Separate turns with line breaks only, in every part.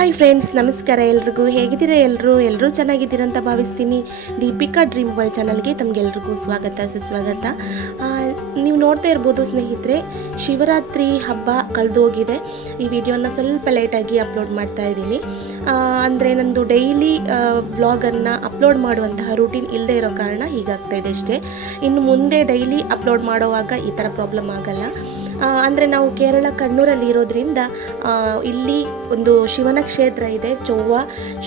Hi friends ನಮಸ್ಕಾರ ಎಲ್ರಿಗೂ. ಹೇಗಿದ್ದೀರಾ ಎಲ್ಲರೂ ಎಲ್ಲರೂ ಚೆನ್ನಾಗಿದ್ದೀರಾ ಅಂತ ಭಾವಿಸ್ತೀನಿ. ದೀಪಿಕಾ ಡ್ರೀಮ್ ವರ್ಲ್ಡ್ ಚಾನಲ್ಗೆ ತಮಗೆಲ್ರಿಗೂ ಸ್ವಾಗತ, ಸುಸ್ವಾಗತ. ನೀವು ನೋಡ್ತಾ ಇರ್ಬೋದು ಸ್ನೇಹಿತರೆ, ಶಿವರಾತ್ರಿ ಹಬ್ಬ ಕಳೆದೋಗಿದೆ. ಈ ವಿಡಿಯೋನ ಸ್ವಲ್ಪ ಲೇಟಾಗಿ ಅಪ್ಲೋಡ್ ಮಾಡ್ತಾ ಇದ್ದೀನಿ. ಅಂದರೆ ನಂದು ಡೈಲಿ ವ್ಲಾಗನ್ನು ಅಪ್ಲೋಡ್ ಮಾಡುವಂತಹ ರೂಟೀನ್ ಇಲ್ಲದೆ ಇರೋ ಕಾರಣ ಹೀಗಾಗ್ತಾ ಇದೆ ಅಷ್ಟೇ. ಇನ್ನು ಮುಂದೆ ಡೈಲಿ ಅಪ್ಲೋಡ್ ಮಾಡೋವಾಗ ಈ ಥರ ಪ್ರಾಬ್ಲಮ್ ಆಗಲ್ಲ. ಅಂದರೆ ನಾವು ಕೇರಳ ಕಣ್ಣೂರಲ್ಲಿ ಇರೋದ್ರಿಂದ ಇಲ್ಲಿ ಒಂದು ಶಿವನ ಕ್ಷೇತ್ರ ಇದೆ, ಚೌವ್ವ,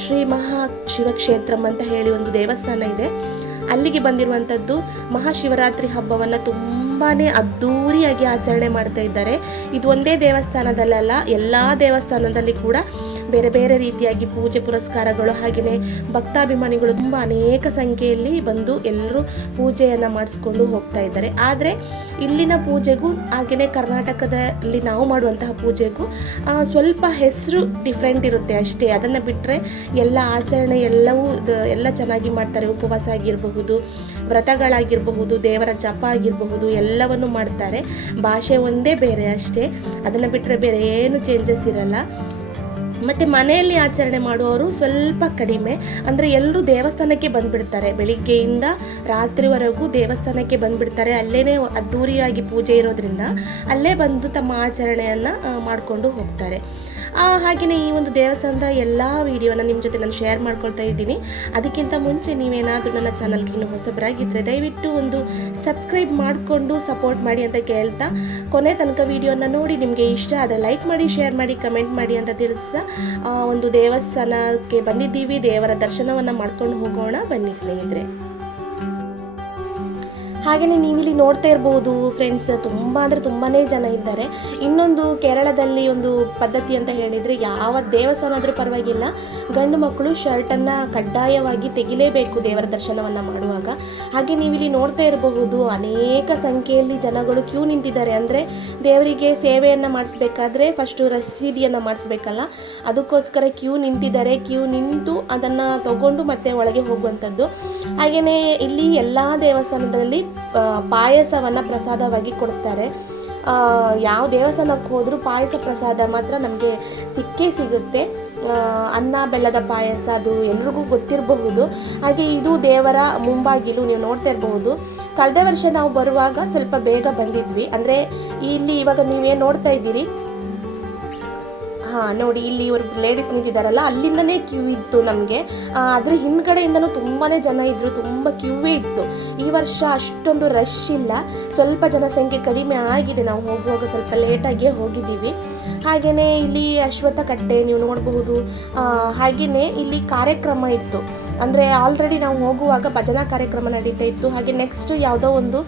ಶ್ರೀ ಮಹಾ ಶಿವಕ್ಷೇತ್ರಂ ಅಂತ ಹೇಳಿ ಒಂದು ದೇವಸ್ಥಾನ ಇದೆ. ಅಲ್ಲಿಗೆ ಬಂದಿರುವಂಥದ್ದು ಮಹಾಶಿವರಾತ್ರಿ ಹಬ್ಬವನ್ನು ತುಂಬಾ ಅದ್ಧೂರಿಯಾಗಿ ಆಚರಣೆ ಮಾಡ್ತಾ ಇದ್ದಾರೆ. ಇದು ಒಂದೇ ದೇವಸ್ಥಾನದಲ್ಲಲ್ಲ ಎಲ್ಲ ದೇವಸ್ಥಾನದಲ್ಲಿ ಕೂಡ ಬೇರೆ ಬೇರೆ ರೀತಿಯಾಗಿ ಪೂಜೆ ಪುರಸ್ಕಾರಗಳು ಹಾಗೆಯೇ ಭಕ್ತಾಭಿಮಾನಿಗಳು ತುಂಬ ಅನೇಕ ಸಂಖ್ಯೆಯಲ್ಲಿ ಬಂದು ಎಲ್ಲರೂ ಪೂಜೆಯನ್ನು ಮಾಡಿಸ್ಕೊಂಡು ಹೋಗ್ತಾ ಇದ್ದಾರೆ. ಆದರೆ ಇಲ್ಲಿನ ಪೂಜೆಗೂ ಹಾಗೆಯೇ ಕರ್ನಾಟಕದಲ್ಲಿ ನಾವು ಮಾಡುವಂತಹ ಪೂಜೆಗೂ ಸ್ವಲ್ಪ ಹೆಸರು ಡಿಫ್ರೆಂಟ್ ಇರುತ್ತೆ ಅಷ್ಟೇ. ಅದನ್ನು ಬಿಟ್ಟರೆ ಎಲ್ಲ ಆಚರಣೆ ಎಲ್ಲವೂ ಎಲ್ಲ ಚೆನ್ನಾಗಿ ಮಾಡ್ತಾರೆ. ಉಪವಾಸ ಆಗಿರಬಹುದು, ವ್ರತಗಳಾಗಿರಬಹುದು, ದೇವರ ಜಪ ಆಗಿರಬಹುದು, ಎಲ್ಲವನ್ನು ಮಾಡ್ತಾರೆ. ಭಾಷೆ ಒಂದೇ ಬೇರೆ ಅಷ್ಟೇ. ಅದನ್ನು ಬಿಟ್ಟರೆ ಬೇರೆ ಏನು ಚೇಂಜಸ್ ಇರಲ್ಲ. ಮತ್ತು ಮನೆಯಲ್ಲಿ ಆಚರಣೆ ಮಾಡುವವರು ಸ್ವಲ್ಪ ಕಡಿಮೆ. ಅಂದರೆ ಎಲ್ಲರೂ ದೇವಸ್ಥಾನಕ್ಕೆ ಬಂದುಬಿಡ್ತಾರೆ. ಬೆಳಿಗ್ಗೆಯಿಂದ ರಾತ್ರಿವರೆಗೂ ದೇವಸ್ಥಾನಕ್ಕೆ ಬಂದುಬಿಡ್ತಾರೆ. ಅಲ್ಲೇ ಅದ್ಧೂರಿಯಾಗಿ ಪೂಜೆ ಇರೋದ್ರಿಂದ ಅಲ್ಲೇ ಬಂದು ತಮ್ಮ ಆಚರಣೆಯನ್ನು ಮಾಡಿಕೊಂಡು ಹೋಗ್ತಾರೆ. ಹಾಗೆಯೇ ಈ ಒಂದು ದೇವಸ್ಥಾನದ ಎಲ್ಲ ವಿಡಿಯೋನ ನಿಮ್ಮ ಜೊತೆ ನಾನು ಶೇರ್ ಮಾಡ್ಕೊಳ್ತಾ ಇದ್ದೀನಿ. ಅದಕ್ಕಿಂತ ಮುಂಚೆ ನೀವೇನಾದರೂ ನನ್ನ ಚಾನಲ್ಗೆ ಇನ್ನೂ ಹೊಸಬರಾಗಿದ್ದರೆ ದಯವಿಟ್ಟು ಒಂದು ಸಬ್ಸ್ಕ್ರೈಬ್ ಮಾಡಿಕೊಂಡು ಸಪೋರ್ಟ್ ಮಾಡಿ ಅಂತ ಕೇಳ್ತಾ, ಕೊನೆ ತನಕ ವಿಡಿಯೋನ ನೋಡಿ ನಿಮಗೆ ಇಷ್ಟ ಆದರೆ ಲೈಕ್ ಮಾಡಿ ಶೇರ್ ಮಾಡಿ ಕಮೆಂಟ್ ಮಾಡಿ ಅಂತ ತಿಳಿಸ್ತಾ ಒಂದು ದೇವಸ್ಥಾನಕ್ಕೆ ಬಂದಿದ್ದೀವಿ. ದೇವರ ದರ್ಶನವನ್ನು ಮಾಡ್ಕೊಂಡು ಹೋಗೋಣ. ಬನ್ನಿ ಸ್ನೇಹಿತರೆ. ಹಾಗೆಯೇ ನೀವಿಲ್ಲಿ ನೋಡ್ತಾ ಇರ್ಬೋದು ಫ್ರೆಂಡ್ಸ್ ತುಂಬ ಅಂದರೆ ತುಂಬಾ ಜನ ಇದ್ದಾರೆ. ಇನ್ನೊಂದು ಕೇರಳದಲ್ಲಿ ಒಂದು ಪದ್ಧತಿ ಅಂತ ಹೇಳಿದರೆ ಯಾವ ದೇವಸ್ಥಾನ ಆದರೂ ಪರವಾಗಿಲ್ಲ. ಗಂಡು ಮಕ್ಕಳು ಶರ್ಟನ್ನು ಕಡ್ಡಾಯವಾಗಿ ತೆಗಿಲೇಬೇಕು ದೇವರ ದರ್ಶನವನ್ನು ಮಾಡುವಾಗ. ಹಾಗೆ ನೀವಿಲ್ಲಿ ನೋಡ್ತಾ ಇರಬಹುದು, ಅನೇಕ ಸಂಖ್ಯೆಯಲ್ಲಿ ಜನಗಳು ಕ್ಯೂ ನಿಂತಿದ್ದಾರೆ. ಅಂದರೆ ದೇವರಿಗೆ ಸೇವೆಯನ್ನು ಮಾಡಿಸ್ಬೇಕಾದ್ರೆ ಫಸ್ಟು ರಸೀದಿಯನ್ನು ಮಾಡಿಸ್ಬೇಕಲ್ಲ. ಅದಕ್ಕೋಸ್ಕರ ಕ್ಯೂ ನಿಂತಿದ್ದಾರೆ. ಕ್ಯೂ ನಿಂತು ಅದನ್ನು ತಗೊಂಡು ಮತ್ತೆ ಒಳಗೆ ಹೋಗುವಂಥದ್ದು. ಹಾಗೆಯೇ ಇಲ್ಲಿ ಎಲ್ಲ ದೇವಸ್ಥಾನದಲ್ಲಿ ಪಾಯಸವನ್ನು ಪ್ರಸಾದವಾಗಿ ಕೊಡ್ತಾರೆ. ಯಾವ ದೇವಸ್ಥಾನಕ್ಕೆ ಹೋದರೂ ಪಾಯಸ ಪ್ರಸಾದ ಮಾತ್ರ ನಮಗೆ ಸಿಕ್ಕೇ ಸಿಗುತ್ತೆ. ಅನ್ನ, ಬೆಲ್ಲದ ಪಾಯಸ ಅದು ಎಲ್ರಿಗೂ ಗೊತ್ತಿರಬಹುದು. ಹಾಗೆ ಇದು ದೇವರ ಮುಂಬಾಗಿಲು ನೀವು ನೋಡ್ತಾ ಇರಬಹುದು. ಕಳೆದ ವರ್ಷ ನಾವು ಬರುವಾಗ ಸ್ವಲ್ಪ ಬೇಗ ಬಂದಿದ್ವಿ. ಅಂದರೆ ಇಲ್ಲಿ ಇವಾಗ ನೀವೇನು ನೋಡ್ತಾ ಇದ್ದೀರಿ? ಹಾಂ, ನೋಡಿ, ಇಲ್ಲಿ ಇವರು ಲೇಡೀಸ್ ನಿಂತಿದ್ದಾರಲ್ಲ, ಅಲ್ಲಿಂದನೇ ಕ್ಯೂ ಇತ್ತು ನಮಗೆ. ಅದ್ರ ಹಿಂದ್ಗಡೆಯಿಂದನೂ ತುಂಬಾ ಜನ ಇದ್ದರು ತುಂಬ ಕ್ಯೂವೇ ಇತ್ತು. ಈ ವರ್ಷ ಅಷ್ಟೊಂದು ರಶ್ ಇಲ್ಲ. ಸ್ವಲ್ಪ ಜನಸಂಖ್ಯೆ ಕಡಿಮೆ ಆಗಿದೆ. ನಾವು ಹೋಗುವಾಗ ಸ್ವಲ್ಪ ಲೇಟಾಗಿ ಹೋಗಿದ್ದೀವಿ. ಹಾಗೆಯೇ ಇಲ್ಲಿ ಅಶ್ವತ್ಥ ಕಟ್ಟೆ ನೀವು ನೋಡಬಹುದು. ಹಾಗೆಯೇ ಇಲ್ಲಿ ಕಾರ್ಯಕ್ರಮ ಇತ್ತು. ಅಂದರೆ ಆಲ್ರೆಡಿ ನಾವು ಹೋಗುವಾಗ ಭಜನಾ ಕಾರ್ಯಕ್ರಮ ನಡೀತಾ ಇತ್ತು. ಹಾಗೆ ನೆಕ್ಸ್ಟ್ ಯಾವುದೋ ಒಂದು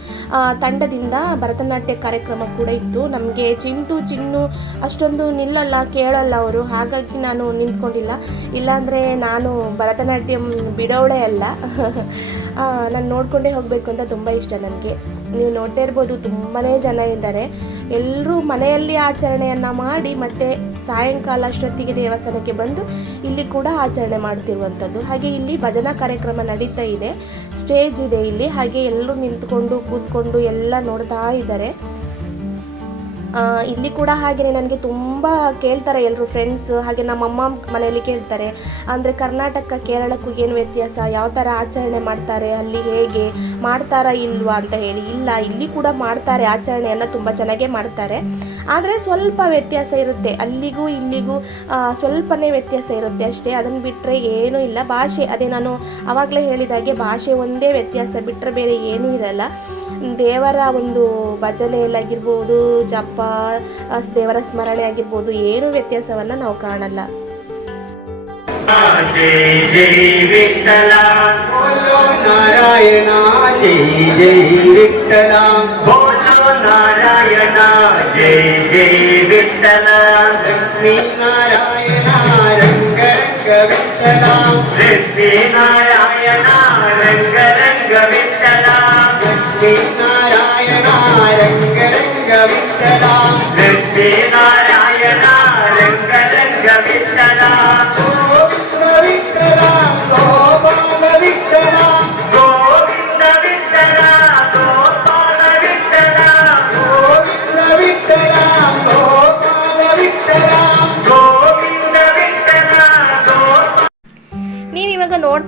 ತಂಡದಿಂದ ಭರತನಾಟ್ಯ ಕಾರ್ಯಕ್ರಮ ಕೂಡ ಇತ್ತು. ನಮಗೆ ಚಿಂಟು ಚಿನ್ನು ಅಷ್ಟೊಂದು ನಿಲ್ಲಲ್ಲ, ಕೇಳಲ್ಲ ಅವರು. ಹಾಗಾಗಿ ನಾನು ನಿಂತ್ಕೊಂಡಿಲ್ಲ. ಇಲ್ಲಾಂದರೆ ನಾನು ಭರತನಾಟ್ಯಂ ಬಿಡೋಳೆ ಅಲ್ಲ. ನಾನು ನೋಡಿಕೊಂಡೇ ಹೋಗಬೇಕು ಅಂತ ತುಂಬ ಇಷ್ಟ ನನಗೆ. ನೀವು ನೋಡ್ತಾ ಇರ್ಬೋದು ತುಂಬಾ ಜನ ಇದ್ದಾರೆ. ಎಲ್ಲರೂ ಮನೆಯಲ್ಲಿ ಆಚರಣೆಯನ್ನು ಮಾಡಿ ಮತ್ತೆ ಸಾಯಂಕಾಲ ಅಷ್ಟೊತ್ತಿಗೆ ದೇವಸ್ಥಾನಕ್ಕೆ ಬಂದು ಇಲ್ಲಿ ಕೂಡ ಆಚರಣೆ ಮಾಡ್ತಿರುವಂಥದ್ದು. ಹಾಗೆ ಇಲ್ಲಿ ಭಜನಾ ಕಾರ್ಯಕ್ರಮ ನಡೀತಾ ಇದೆ. ಸ್ಟೇಜ್ ಇದೆ ಇಲ್ಲಿ. ಹಾಗೆ ಎಲ್ಲರೂ ನಿಂತ್ಕೊಂಡು, ಕೂತ್ಕೊಂಡು ಎಲ್ಲ ನೋಡ್ತಾ ಇದ್ದಾರೆ. ಇಲ್ಲಿ ಕೂಡ ಹಾಗೆಯೇ ನನಗೆ ತುಂಬ ಕೇಳ್ತಾರೆ ಎಲ್ಲರೂ ಫ್ರೆಂಡ್ಸ್ ಹಾಗೆ ನಮ್ಮಮ್ಮ ಮನೆಯಲ್ಲಿ ಕೇಳ್ತಾರೆ. ಅಂದರೆ ಕರ್ನಾಟಕ, ಕೇರಳಕ್ಕೂ ಏನು ವ್ಯತ್ಯಾಸ? ಯಾವ ಥರ ಆಚರಣೆ ಮಾಡ್ತಾರೆ? ಅಲ್ಲಿ ಹೇಗೆ? ಮಾಡ್ತಾರಾ ಇಲ್ವಾ ಅಂತ ಹೇಳಿ. ಇಲ್ಲ, ಇಲ್ಲಿ ಕೂಡ ಮಾಡ್ತಾರೆ. ಆಚರಣೆಯನ್ನು ತುಂಬ ಚೆನ್ನಾಗೇ ಮಾಡ್ತಾರೆ. ಆದರೆ ಸ್ವಲ್ಪ ವ್ಯತ್ಯಾಸ ಇರುತ್ತೆ. ಅಲ್ಲಿಗೂ ಇಲ್ಲಿಗೂ ಸ್ವಲ್ಪನೇ ವ್ಯತ್ಯಾಸ ಇರುತ್ತೆ ಅಷ್ಟೇ. ಅದನ್ನು ಬಿಟ್ಟರೆ ಏನೂ ಇಲ್ಲ. ಭಾಷೆ, ಅದೇ ನಾನು ಆವಾಗಲೇ ಹೇಳಿದಾಗೆ ಭಾಷೆ ಒಂದೇ ವ್ಯತ್ಯಾಸ. ಬಿಟ್ಟರೆ ಬೇರೆ ಏನೂ ಇರಲ್ಲ. ದೇವರ ಒಂದು ಭಜನೆಯಲ್ಲಾಗಿರ್ಬೋದು ಜಪ ದೇವರ ಸ್ಮರಣೆ ಆಗಿರ್ಬೋದು ಏನು ವ್ಯತ್ಯಾಸವನ್ನ ನಾವು ಕಾಣಲ್ಲ.
ನಾರಾಯಣ ಜೈ ಜೈ ವಿಠಲ
ನಾರಾಯಣ ಜೈ ಜೈ ವಿಠಲ
ಲಕ್ಷ್ಮೀ ನಾರಾಯಣ ರಂಗ ರಂಗ
ವಿಠಲ ಲಕ್ಷ್ಮೀ
な。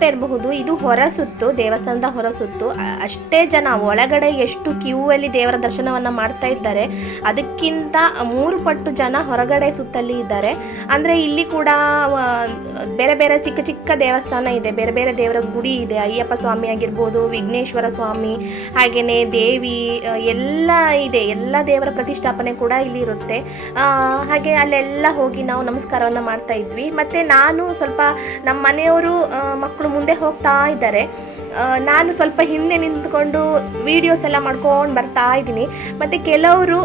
ಇರಬಹುದು. ಇದು ಹೊರಸುತ್ತು ದೇವಸ್ಥಾನದ ಹೊರಸುತ್ತು ಅಷ್ಟೇ ಜನ ಒಳಗಡೆ ಎಷ್ಟು ಕ್ಯೂ ಅಲ್ಲಿ ದೇವರ ದರ್ಶನವನ್ನ ಮಾಡ್ತಾ ಇದ್ದಾರೆ, ಅದಕ್ಕಿಂತ ಮೂರು ಪಟ್ಟು ಜನ ಹೊರಗಡೆ ಸುತ್ತಲ್ಲಿ ಇದ್ದಾರೆ. ಅಂದ್ರೆ ಇಲ್ಲಿ ಕೂಡ ಬೇರೆ ಬೇರೆ ಚಿಕ್ಕ ಚಿಕ್ಕ ದೇವಸ್ಥಾನ ಇದೆ, ಬೇರೆ ಬೇರೆ ದೇವರ ಗುಡಿ ಇದೆ. ಅಯ್ಯಪ್ಪ ಸ್ವಾಮಿ ಆಗಿರ್ಬೋದು, ವಿಘ್ನೇಶ್ವರ ಸ್ವಾಮಿ ಹಾಗೆಯೇ ದೇವಿ ಎಲ್ಲ ಇದೆ. ಎಲ್ಲ ದೇವರ ಪ್ರತಿಷ್ಠಾಪನೆ ಕೂಡ ಇಲ್ಲಿ ಇರುತ್ತೆ. ಹಾಗೆ ಅಲ್ಲೆಲ್ಲ ಹೋಗಿ ನಾವು ನಮಸ್ಕಾರವನ್ನು ಮಾಡ್ತಾ ಇದ್ವಿ. ಮತ್ತು ನಾನು ಸ್ವಲ್ಪ ನಮ್ಮ ಮನೆಯವರು ಮಕ್ಕಳು ಮುಂದೆ ಹೋಗ್ತಾ ಇದ್ದಾರೆ. ನಾನು ಸ್ವಲ್ಪ ಹಿಂದೆ ನಿಂತ್ಕೊಂಡು ವೀಡಿಯೋಸ್ ಎಲ್ಲ ಮಾಡ್ಕೊಂಡು ಬರ್ತಾ ಇದ್ದೀನಿ. ಮತ್ತು ಕೆಲವರು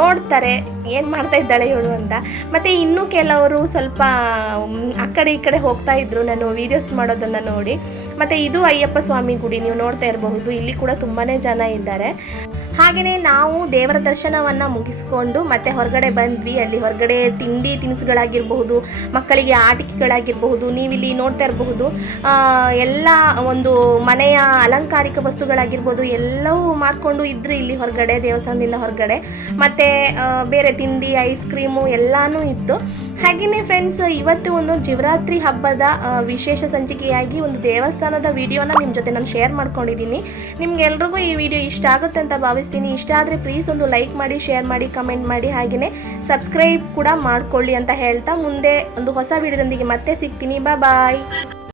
ನೋಡ್ತಾರೆ. ಏನು ಮಾಡ್ತಾ ಇದ್ದಾಳೆ ಇವಳು ಅಂತ. ಮತ್ತು ಇನ್ನೂ ಕೆಲವರು ಸ್ವಲ್ಪ ಆ ಕಡೆ ಈ ಕಡೆ ಹೋಗ್ತಾ ಇದ್ರು. ನಾನು ವೀಡಿಯೋಸ್ ಮಾಡೋದನ್ನು ನೋಡಿ. ಮತ್ತು ಇದು ಅಯ್ಯಪ್ಪ ಸ್ವಾಮಿ ಗುಡಿ, ನೀವು ನೋಡ್ತಾ ಇರಬಹುದು. ಇಲ್ಲಿ ಕೂಡ ತುಂಬಾ ಜನ ಇದ್ದಾರೆ. ಹಾಗೆಯೇ ನಾವು ದೇವರ ದರ್ಶನವನ್ನು ಮುಗಿಸ್ಕೊಂಡು ಮತ್ತೆ ಹೊರಗಡೆ ಬಂದ್ವಿ. ಅಲ್ಲಿ ಹೊರಗಡೆ ತಿಂಡಿ ತಿನಿಸುಗಳಾಗಿರಬಹುದು, ಮಕ್ಕಳಿಗೆ ಆಟಿಕೆಗಳಾಗಿರಬಹುದು, ನೀವಿಲ್ಲಿ ನೋಡ್ತಾ ಇರಬಹುದು. ಎಲ್ಲ ಒಂದು ಮನೆಯ ಅಲಂಕಾರಿಕ ವಸ್ತುಗಳಾಗಿರ್ಬೋದು, ಎಲ್ಲವೂ ಮಾರ್ಕೊಂಡು ಇದ್ರು ಇಲ್ಲಿ ಹೊರಗಡೆ, ದೇವಸ್ಥಾನದಿಂದ ಹೊರಗಡೆ. ಮತ್ತು ಬೇರೆ ತಿಂಡಿ ಐಸ್ ಕ್ರೀಮು ಎಲ್ಲನೂ ಇತ್ತು. ಹಾಗೆಯೇ ಫ್ರೆಂಡ್ಸ್ ಇವತ್ತು ಒಂದು ಶಿವರಾತ್ರಿ ಹಬ್ಬದ ವಿಶೇಷ ಸಂಚಿಕೆಯಾಗಿ ಒಂದು ದೇವಸ್ಥಾನದ ವಿಡಿಯೋನ ನಿಮ್ಮ ಜೊತೆ ನಾನು ಶೇರ್ ಮಾಡ್ಕೊಂಡಿದ್ದೀನಿ. ನಿಮ್ಗೆಲ್ರಿಗೂ ಈ ವಿಡಿಯೋ ಇಷ್ಟ ಆಗುತ್ತೆ ಅಂತ ಭಾವಿಸ್ತೀನಿ. ಇಷ್ಟ ಆದರೆ ಪ್ಲೀಸ್ ಒಂದು ಲೈಕ್ ಮಾಡಿ ಶೇರ್ ಮಾಡಿ ಕಮೆಂಟ್ ಮಾಡಿ ಹಾಗೆಯೇ ಸಬ್ಸ್ಕ್ರೈಬ್ ಕೂಡ ಮಾಡ್ಕೊಳ್ಳಿ ಅಂತ ಹೇಳ್ತಾ ಮುಂದೆ ಒಂದು ಹೊಸ ವಿಡಿಯೋದೊಂದಿಗೆ ಮತ್ತೆ ಸಿಗ್ತೀನಿ. ಬಾಯ್